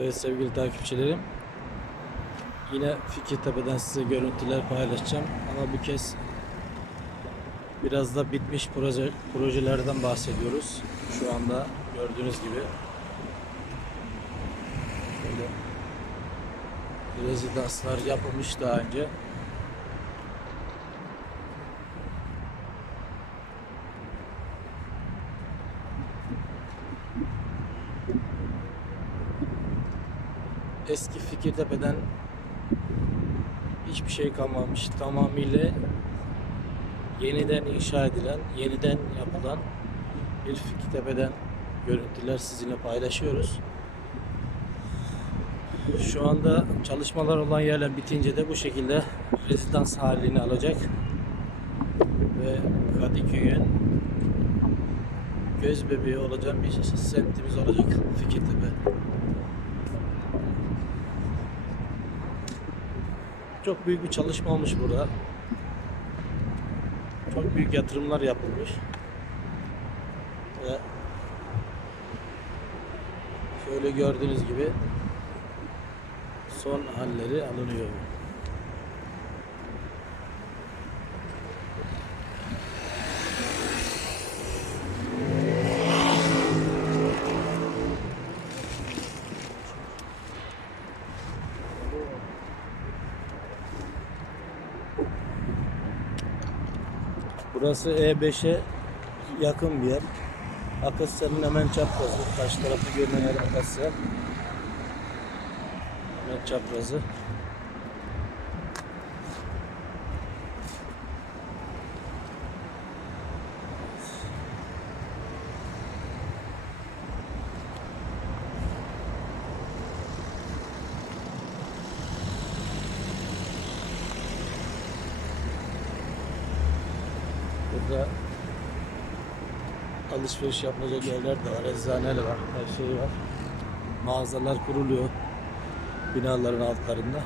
Evet sevgili takipçilerim. Yine Fikirtepe'den size görüntüler paylaşacağım ama bu kez biraz da bitmiş proje, projelerden bahsediyoruz. Şu anda gördüğünüz gibi böyle rezidanslar yapılmış daha önce. Eski Fikirtepe'den hiçbir şey kalmamış. Tamamıyla yeniden inşa edilen, yeniden yapılan bir Fikirtepe'den görüntüler sizinle paylaşıyoruz. Şu anda çalışmalar olan yerler bitince de bu şekilde rezidans halini alacak. Ve Kadıköy'ün göz bebeği olacak bir semtimiz olacak Fikirtepe. Çok büyük bir çalışma olmuş burada. Çok büyük yatırımlar yapılmış. Ve şöyle gördüğünüz gibi son halleri alınıyor. Burası E5'e yakın bir yer. Akasya'nın hemen çaprazı. Karşı tarafta görünen yer Akasya. Hemen çaprazı. Burada alışveriş yapılacak yerler de var, eczane de var, her şey var. Mağazalar kuruluyor binaların altlarında.